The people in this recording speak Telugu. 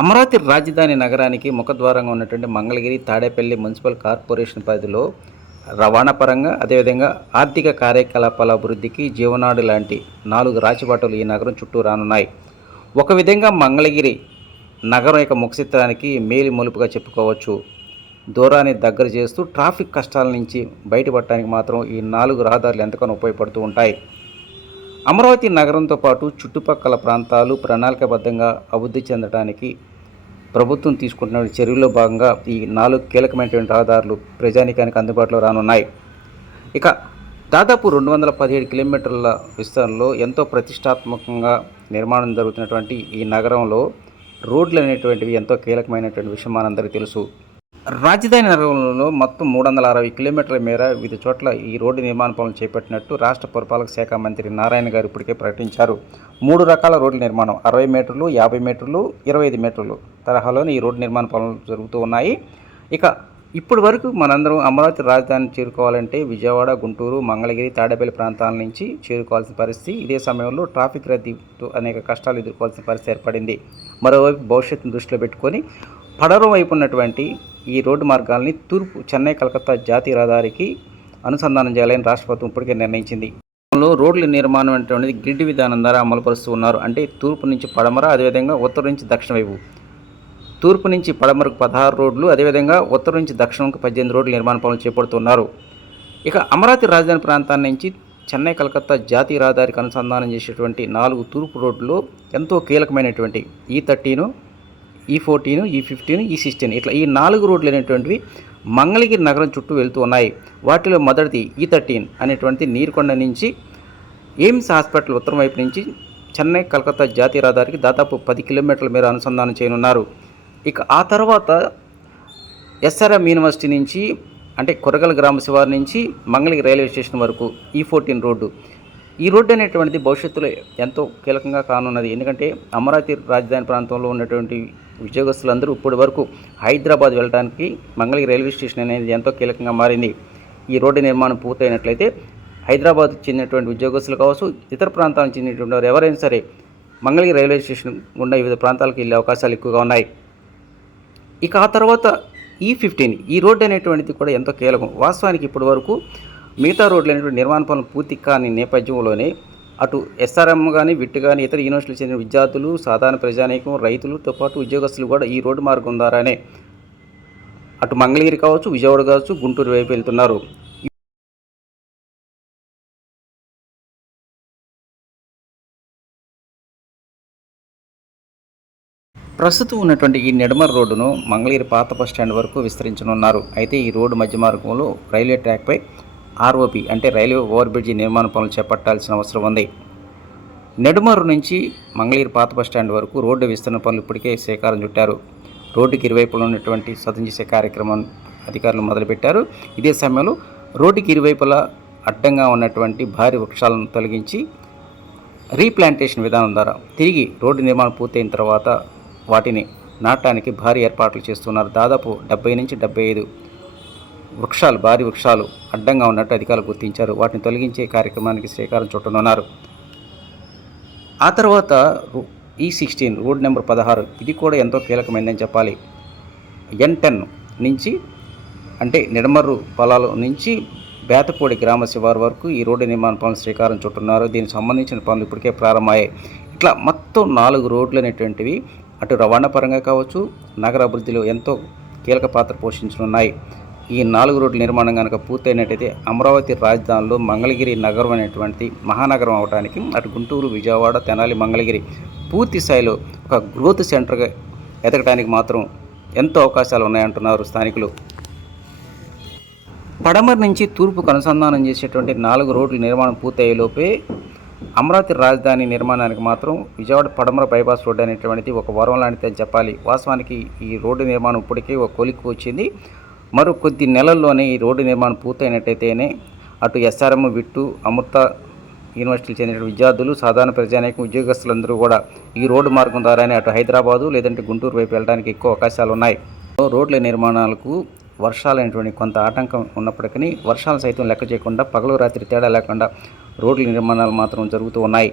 అమరావతి రాజధాని నగరానికి ముఖద్వారంగా ఉన్నటువంటి మంగళగిరి తాడేపల్లి మున్సిపల్ కార్పొరేషన్ పరిధిలో రవాణా పరంగా అదేవిధంగా ఆర్థిక కార్యకలాపాల అభివృద్ధికి జీవనాడు లాంటి 4 రాచిబాటలు ఈ నగరం చుట్టూ రానున్నాయి. ఒక విధంగా మంగళగిరి నగరం యొక్క ముఖచిత్రానికి మేలి మలుపుగా చెప్పుకోవచ్చు. దూరాన్ని దగ్గర చేస్తూ ట్రాఫిక్ కష్టాల నుంచి బయటపడటానికి మాత్రం ఈ 4 రహదారులు ఎంతగానో ఉపయోగపడుతూ ఉంటాయి. అమరావతి నగరంతో పాటు చుట్టుపక్కల ప్రాంతాలు ప్రణాళికాబద్ధంగా అభివృద్ధి చెందడానికి ప్రభుత్వం తీసుకుంటున్న చర్యల్లో భాగంగా ఈ 4 కీలకమైనటువంటి రహదారులు ప్రజానీకానికి అందుబాటులో రానున్నాయి. ఇక దాదాపు 217 కిలోమీటర్ల విస్తరణలో ఎంతో ప్రతిష్టాత్మకంగా నిర్మాణం జరుగుతున్నటువంటి ఈ నగరంలో రోడ్లు అనేటువంటివి ఎంతో కీలకమైనటువంటి విషయం మనందరికీ తెలుసు. రాజధాని నగరంలో మొత్తం 360 కిలోమీటర్ల మేర వివిధ చోట్ల ఈ రోడ్డు నిర్మాణ పనులు చేపట్టినట్టు రాష్ట్ర పురపాలక శాఖ మంత్రి నారాయణ గారు ఇప్పటికే ప్రకటించారు. 3 రకాల రోడ్ల నిర్మాణం 60 మీటర్లు, 50 మీటర్లు, 25 మీటర్లు తరహాలోని ఈ రోడ్డు నిర్మాణ పనులు జరుగుతూ ఉన్నాయి. ఇక ఇప్పటి వరకు మనందరం అమరావతి రాజధాని చేరుకోవాలంటే విజయవాడ, గుంటూరు, మంగళగిరి, తాడేపల్లి ప్రాంతాల నుంచి చేరుకోవాల్సిన పరిస్థితి. ఇదే సమయంలో ట్రాఫిక్ రద్దీతో అనేక కష్టాలు ఎదుర్కోవాల్సిన పరిస్థితి ఏర్పడింది. మరోవైపు భవిష్యత్తును దృష్టిలో పెట్టుకొని పడమర వైపు ఉన్నటువంటి ఈ రోడ్డు మార్గాల్ని తూర్పు చెన్నై కలకత్తా జాతీయ రహదారికి అనుసంధానం చేయాలని రాష్ట్ర ప్రభుత్వం ఇప్పటికే నిర్ణయించింది. రోడ్ల నిర్మాణం అనేటువంటిది గ్రిడ్ విధానం ద్వారా అమలుపరుస్తూ ఉన్నారు. అంటే తూర్పు నుంచి పడమర, అదేవిధంగా ఉత్తరం నుంచి దక్షిణ వైపు. తూర్పు నుంచి పడమరకు 16 రోడ్లు, అదేవిధంగా ఉత్తరం నుంచి దక్షిణంకు 18 రోడ్ల నిర్మాణ పనులు చేపడుతున్నారు. ఇక అమరావతి రాజధాని ప్రాంతాన్ని నుంచి చెన్నై కలకత్తా జాతీయ రహదారికి అనుసంధానం చేసేటువంటి 4 తూర్పు రోడ్లు ఎంతో కీలకమైనటువంటి E13, E14, E15, E16 ఇట్లా ఈ 4 రోడ్లు అనేటువంటివి మంగళగిరి నగరం చుట్టూ వెళ్తూ ఉన్నాయి. వాటిలో మొదటిది E13 అనేటువంటిది నీరుకొండ నుంచి ఎయిమ్స్ హాస్పిటల్ ఉత్తరం వైపు నుంచి చెన్నై కలకత్తా జాతీయ రహదారికి దాదాపు 10 కిలోమీటర్ల మేర అనుసంధానం చేయనున్నారు. ఇక ఆ తర్వాత SRM యూనివర్సిటీ నుంచి అంటే కొరగల గ్రామ శివారు నుంచి మంగళగిరి రైల్వే స్టేషన్ వరకు E14 రోడ్డు. ఈ రోడ్డు అనేటువంటిది భవిష్యత్తులో ఎంతో కీలకంగా కానున్నది. ఎందుకంటే అమరావతి రాజధాని ప్రాంతంలో ఉన్నటువంటి ఉద్యోగస్తులందరూ ఇప్పటి వరకు హైదరాబాద్ వెళ్ళడానికి మంగళగిరి రైల్వే స్టేషన్ అనేది ఎంతో కీలకంగా మారింది. ఈ రోడ్డు నిర్మాణం పూర్తయినట్లయితే హైదరాబాద్కు చెందినటువంటి ఉద్యోగస్తులు కావచ్చు, ఇతర ప్రాంతాలకు చెందినటువంటి వారు ఎవరైనా సరే మంగళగిరి రైల్వే స్టేషన్ గుండా వివిధ ప్రాంతాలకు వెళ్ళే అవకాశాలు ఎక్కువగా ఉన్నాయి. ఇక ఆ తర్వాత E15 ఈ రోడ్డు అనేటువంటిది కూడా ఎంతో కీలకం. వాస్తవానికి ఇప్పటి వరకు మిగతా రోడ్లు అనేటువంటి నిర్మాణ పనులు పూర్తి కాని నేపథ్యంలోనే అటు SRM కానీ, విట్ కానీ, ఇతర యూనివర్సిటీలకు చెందిన విద్యార్థులు, సాధారణ ప్రజానీకం, రైతులతో పాటు ఉద్యోగస్తులు కూడా ఈ రోడ్డు మార్గం ద్వారానే అటు మంగళగిరి కావచ్చు, విజయవాడ కావచ్చు, గుంటూరు వైపు వెళ్తున్నారు. ప్రస్తుతం ఉన్నటువంటి ఈ నెడమర్ రోడ్డును మంగళగిరి పాత బస్ స్టాండ్ వరకు విస్తరించనున్నారు. అయితే ఈ రోడ్డు మధ్య మార్గంలో రైల్వే ట్రాక్పై ROP అంటే రైల్వే ఓవర్ బ్రిడ్జి నిర్మాణ పనులు చేపట్టాల్సిన అవసరం ఉంది. నెడుమరు నుంచి మంగళగిరి పాత బస్ స్టాండ్ వరకు రోడ్డు విస్తరణ పనులు ఇప్పటికే శ్రీకారం చుట్టారు. రోడ్డుకి ఇరువైపులా ఉన్నటువంటి శుభ్రం చేసే కార్యక్రమం అధికారులు మొదలుపెట్టారు. ఇదే సమయంలో రోడ్డుకి ఇరువైపులా అడ్డంగా ఉన్నటువంటి భారీ వృక్షాలను తొలగించి రీప్లాంటేషన్ విధానం ద్వారా తిరిగి రోడ్డు నిర్మాణం పూర్తయిన తర్వాత వాటిని నాటడానికి భారీ ఏర్పాట్లు చేస్తున్నారు. దాదాపు 70 నుంచి 75 వృక్షాలు, భారీ వృక్షాలు అడ్డంగా ఉన్నట్టు అధికారులు గుర్తించారు. వాటిని తొలగించే కార్యక్రమానికి శ్రీకారం చుట్టనున్నారు. ఆ తర్వాత E16 రోడ్ నెంబర్ 16 ఇది కూడా ఎంతో కీలకమైందని చెప్పాలి. N10 నుంచి అంటే నిడమర్రు పొలాల నుంచి బేతపూడి గ్రామ శివారు వరకు ఈ రోడ్డు నిర్మాణ పనులు శ్రీకారం చుట్టున్నారు. దీనికి సంబంధించిన పనులు ఇప్పటికే ప్రారంభమయ్యాయి. ఇట్లా మొత్తం 4 రోడ్లు అనేటువంటివి అటు రవాణా పరంగా కావచ్చు, నగర అభివృద్ధిలో ఎంతో కీలక పాత్ర పోషించనున్నాయి. ఈ 4 రోడ్ల నిర్మాణం కనుక పూర్తయినట్టయితే అమరావతి రాజధానిలో మంగళగిరి నగరం అనేటువంటి మహానగరం అవడానికి అటు గుంటూరు, విజయవాడ, తెనాలి, మంగళగిరి పూర్తి స్థాయిలో ఒక గ్రోత్ సెంటర్గా ఎదగడానికి మాత్రం ఎంతో అవకాశాలు ఉన్నాయంటున్నారు స్థానికులు. పడమర నుంచి తూర్పుకు అనుసంధానం చేసేటువంటి 4 రోడ్ల నిర్మాణం పూర్తయ్యేలోపే అమరావతి రాజధాని నిర్మాణానికి మాత్రం విజయవాడ పడమర బైపాస్ రోడ్డు అనేటువంటిది ఒక వరం లాంటిదని చెప్పాలి. వాస్తవానికి ఈ రోడ్డు నిర్మాణం ఇప్పటికే ఒక కొలిక్కి వచ్చింది. మరో కొద్ది నెలల్లోనే ఈ రోడ్డు నిర్మాణం పూర్తయినట్టయితేనే అటు SRM, విట్టు, అమృత యూనివర్సిటీకి చెందిన విద్యార్థులు, సాధారణ ప్రజానీకం, ఉద్యోగస్తులందరూ కూడా ఈ రోడ్డు మార్గం ద్వారానే అటు హైదరాబాదు లేదంటే గుంటూరు వైపు వెళ్ళడానికి ఎక్కువ అవకాశాలు ఉన్నాయి. రోడ్ల నిర్మాణాలకు వర్షాలైనటువంటి కొంత ఆటంకం ఉన్నప్పటికీ వర్షాలు సైతం లెక్క చేయకుండా పగలు రాత్రి తేడా లేకుండా రోడ్ల నిర్మాణాలు మాత్రం జరుగుతూ ఉన్నాయి.